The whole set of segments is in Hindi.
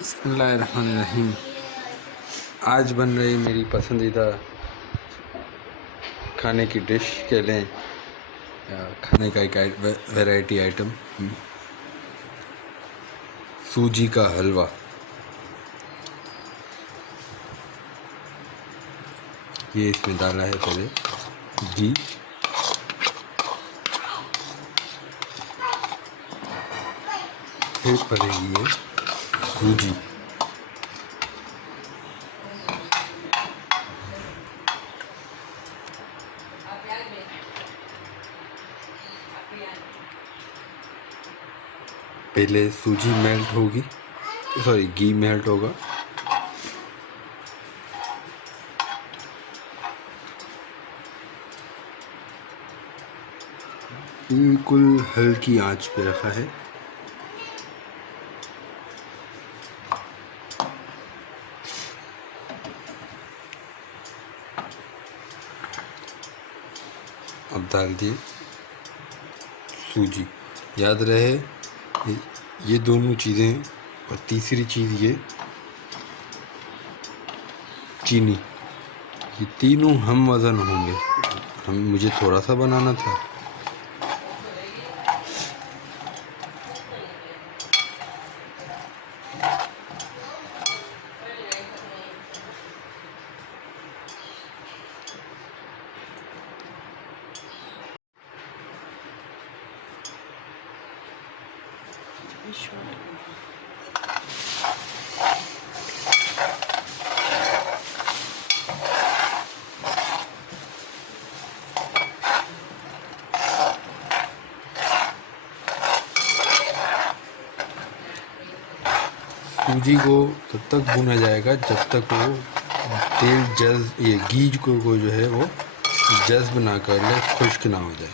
बिस्मिल्लाहिर्रहमानिर्रहीम। आज बन रही मेरी पसंदीदा खाने की डिश कह लें या खाने का एक वैरायटी आइटम, सूजी का हलवा। ये इसमें डाला है पहले घी, फिर पड़ेगी ये सूजी, पहले सूजी मेल्ट होगी, सॉरी घी मेल्ट होगा, बिल्कुल हल्की आंच पे रखा है। अब डाल दिए सूजी। याद रहे ये दोनों चीज़ें, और तीसरी चीज़ ये चीनी, ये तीनों हम वज़न होंगे। मुझे थोड़ा सा बनाना था। सूजी को तब तक भुना जाएगा जब तक वो तेल ये घी को जो है वो जज्ब ना कर ले, खुश्क ना हो जाए।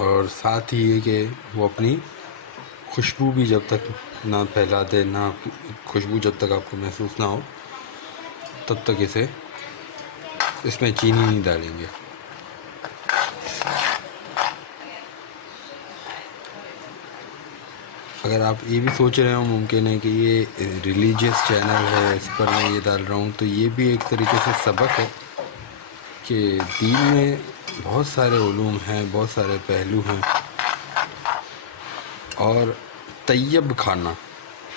और साथ ही ये कि वो अपनी खुशबू भी जब तक ना फैला दे, ना खुशबू जब तक आपको महसूस ना हो, तब तक इसमें चीनी नहीं डालेंगे। अगर आप ये भी सोच रहे हो मुमकिन है कि ये रिलीजियस चैनल है, इस पर मैं ये डाल रहा हूँ, तो ये भी एक तरीके से सबक है कि दीन में बहुत सारे उलूम हैं, बहुत सारे पहलू हैं, और तैयब खाना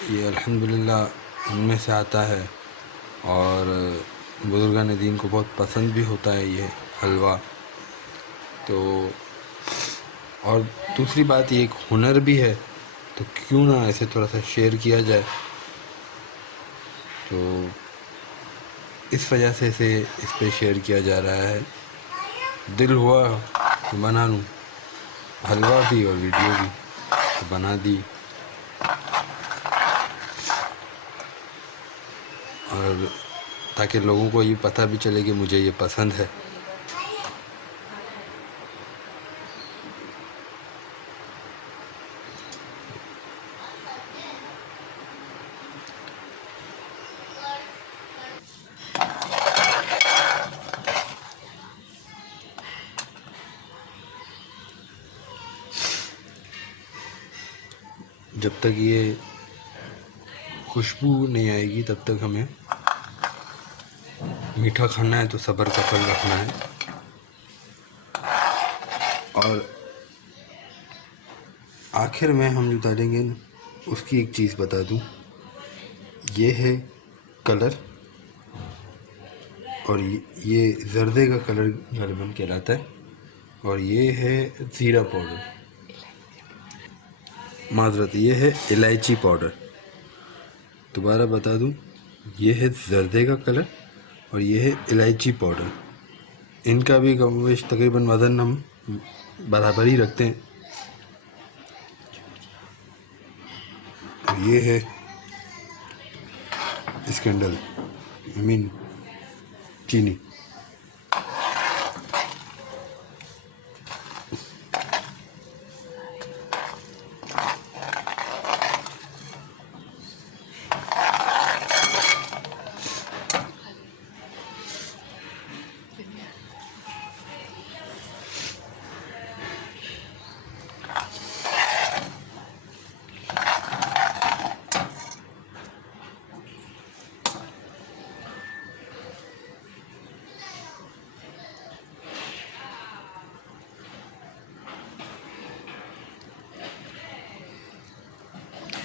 ये अल्हम्दुलिल्लाह उनमें से आता है। और बुज़ुर्गान दीन को बहुत पसंद भी होता है ये हलवा। तो और दूसरी बात, ये एक हुनर भी है, तो क्यों ना ऐसे थोड़ा सा शेयर किया जाए। तो इस वजह से इस पे शेयर किया जा रहा है। दिल हुआ तो बना लूँ, हलवा भी और वीडियो भी, तो बना दी। और ताकि लोगों को ये पता भी चले कि मुझे ये पसंद है। जब तक ये खुशबू नहीं आएगी तब तक हमें मीठा खाना है, तो सब्र का फल रखना है। और आखिर में हम जो डालेंगे उसकी एक चीज़ बता दूं, ये है कलर, और ये जर्दे का कलर गलबन कहलाता है, और ये है ज़ीरा पाउडर, माजरत ये है इलायची पाउडर। दोबारा बता दूं, ये है जर्दे का कलर और ये है इलायची पाउडर। इनका भी कमोवेश तकरीबन वज़न हम बराबर ही रखते हैं। ये है स्कैंडल, चीनी।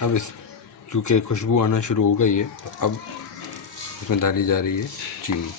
अब इस क्योंकि खुशबू आना शुरू हो गई है तो अब इसमें डाली जा रही है चीनी।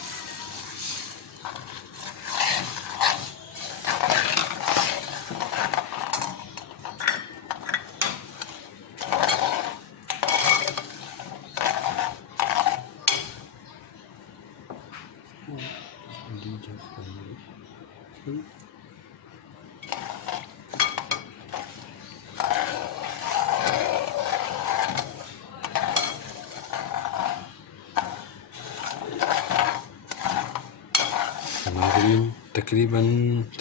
तकरीबन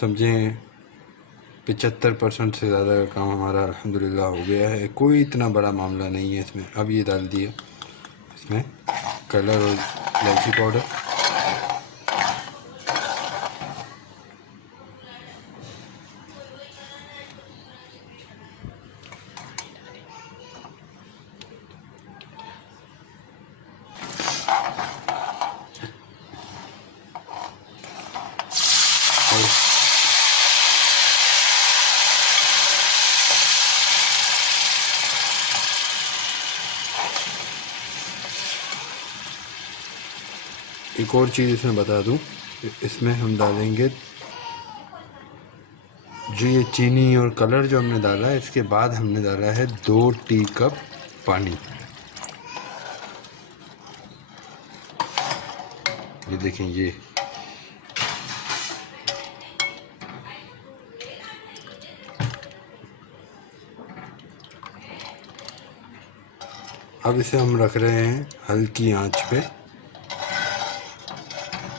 समझें 75% से ज़्यादा का काम हमारा अल्हम्दुलिल्लाह हो गया है। कोई इतना बड़ा मामला नहीं है इसमें। अब ये डाल दिया इसमें कलर और इलायची पाउडर। एक और चीज़ इसमें बता दूं, इसमें हम डालेंगे जो ये चीनी और कलर जो हमने डाला है, इसके बाद हमने डाला है 2 टी कप पानी। ये देखें, ये अब इसे हम रख रहे हैं हल्की आंच पे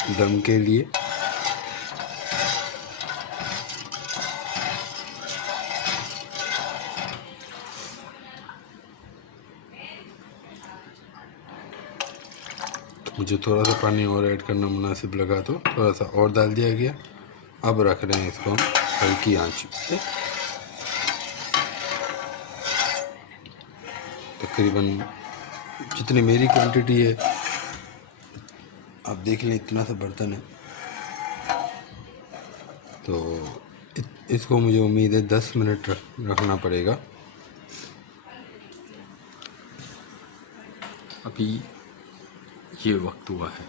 दम के लिए। मुझे थोड़ा सा पानी और ऐड करना मुनासिब लगा तो थोड़ा सा और डाल दिया गया। अब रख रहे हैं इसको हम हल्की आंच पे तकरीबन जितनी मेरी क्वांटिटी है, आप देख लें इतना सा बर्तन है तो इसको मुझे उम्मीद है 10 मिनट रखना पड़ेगा। अभी ये वक्त हुआ है।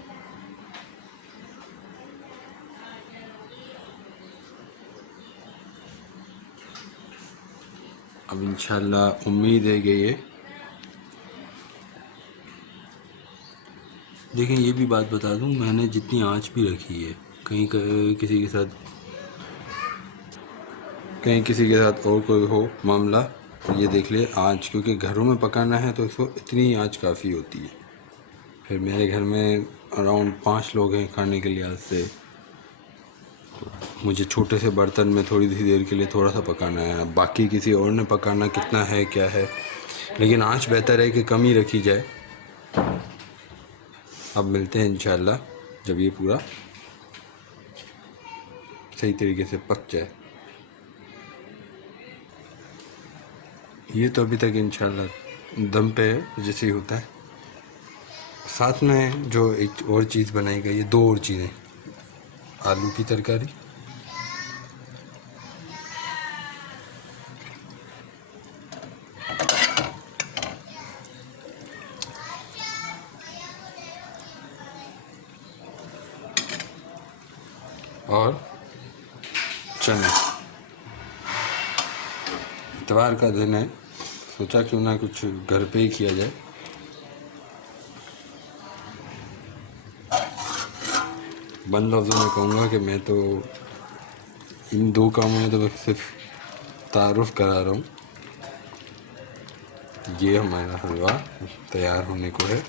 अब इंशाल्लाह उम्मीद है कि ये देखें। ये भी बात बता दूं, मैंने जितनी आंच भी रखी है, कहीं किसी के साथ और कोई हो मामला तो ये देख ले आंच, क्योंकि घरों में पकाना है तो इसको इतनी आंच काफ़ी होती है। फिर मेरे घर में अराउंड 5 लोग हैं खाने के लिहाज से, मुझे छोटे से बर्तन में थोड़ी सी देर के लिए थोड़ा सा पकाना है। बाकी किसी और ने पकाना कितना है क्या है, लेकिन आंच बेहतर है कि कम ही रखी जाए। अब मिलते हैं इंशाल्लाह जब ये पूरा सही तरीके से पक जाए। ये तो अभी तक इंशाल्लाह दम पे जैसे ही होता है। साथ में जो एक और चीज़ बनाई गई है, 2 और चीज़ें, आलू की तरकारी और चने। इतवार का दिन है, सोचा क्यों ना कुछ घर पे ही किया जाए। बंद लफ्ज़ों में कहूँगा कि मैं तो इन 2 कामों में तो मैं सिर्फ तारुफ करा रहा हूँ। ये हमारा हलवा तैयार होने को है।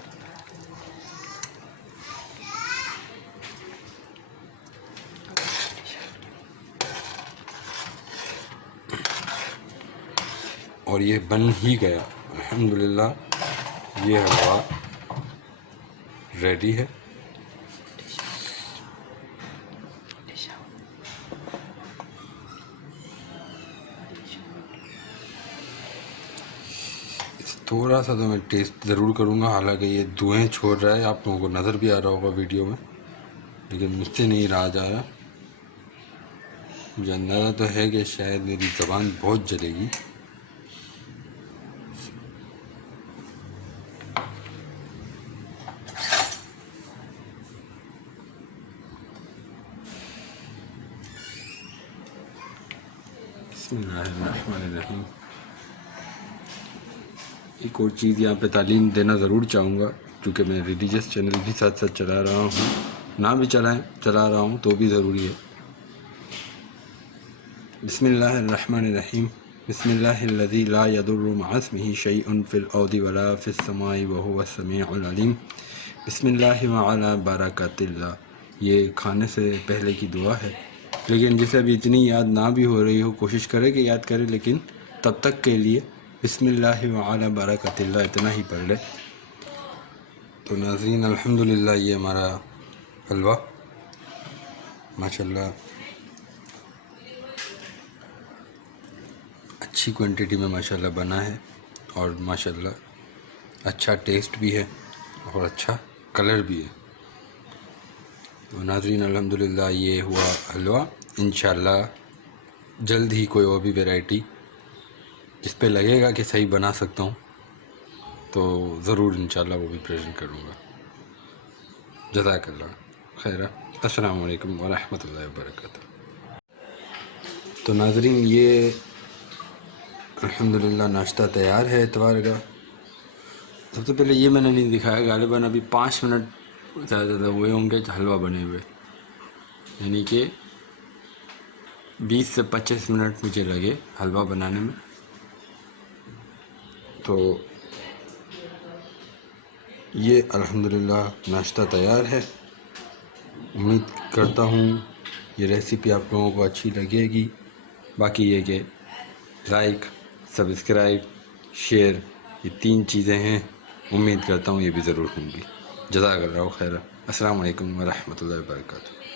और ये बन ही गया अल्हम्दुलिल्लाह। ये हलवा रेडी है। थोड़ा सा तो मैं टेस्ट ज़रूर करूँगा, हालांकि ये धुएं छोड़ रहा है, आप लोगों को नज़र भी आ रहा होगा वीडियो में, लेकिन मुझसे नहीं रहा जा रहा। मुझे अंदाज़ा तो है कि शायद मेरी ज़बान बहुत जलेगी। बिस्मिल्लाहिर्रहमानिर्रहीम। एक और चीज़ यहाँ पे तालीम देना ज़रूर चाहूँगा, क्योंकि मैं रिलीजियस चैनल भी साथ साथ चला रहा हूँ, ना भी चला रहा हूँ तो भी ज़रूरी है। बिस्मिल्लाहिर्रहमानिर्रहीम। बिस्मिल्लाहिल्लज़ी ला यदुर्रु मअ इस्मिही शैउन फिल अर्दि वला फिस समाई व हुवस समीउल अलीम। बिस्मिल्लाहि व अला बरकतिल्लाह। ये खाने से पहले की दुआ है, लेकिन जिसे अभी इतनी याद ना भी हो रही हो, कोशिश करें कि याद करें, लेकिन तब तक के लिए बिस्मिल्लाहि व अला बरकतिल्लाह इतना ही पढ़ ले। तो नाज़रीन, अल्हम्दुलिल्लाह ये हमारा हलवा माशाल्लाह अच्छी क्वांटिटी में माशाल्लाह बना है, और माशाल्लाह अच्छा टेस्ट भी है और अच्छा कलर भी है। तो नाज़रीन, अल्हम्दुलिल्लाह ये हुआ हलवा। इंशाल्लाह जल्द ही कोई और भी वैरायटी जिस पे लगेगा कि सही बना सकता हूँ तो ज़रूर इंशाल्लाह वो भी प्रेजेंट करूँगा। जज़ाकल्लाह खैरा। अस्सलामु अलैकुम व रहमतुल्लाहि व बरकातुहू। तो नाज़रीन, ये अल्हम्दुलिल्लाह नाश्ता तैयार है इतवार का। सबसे पहले ये मैंने नहीं दिखाया, गालिबन अभी 5 मिनट ज़्यादा हुए होंगे हलवा बने हुए, यानी कि 20 से 25 मिनट मुझे लगे हलवा बनाने में। तो ये अल्हम्दुलिल्लाह नाश्ता तैयार है। उम्मीद करता हूँ ये रेसिपी आप लोगों को अच्छी लगेगी। बाकी ये कि लाइक, सब्सक्राइब, शेयर, ये 3 चीज़ें हैं, उम्मीद करता हूँ ये भी ज़रूर होंगी। जज़ाकल्लाहु खैरा। अस्सलामु अलैकुम व रहमतुल्लाहि व बरकातुहू।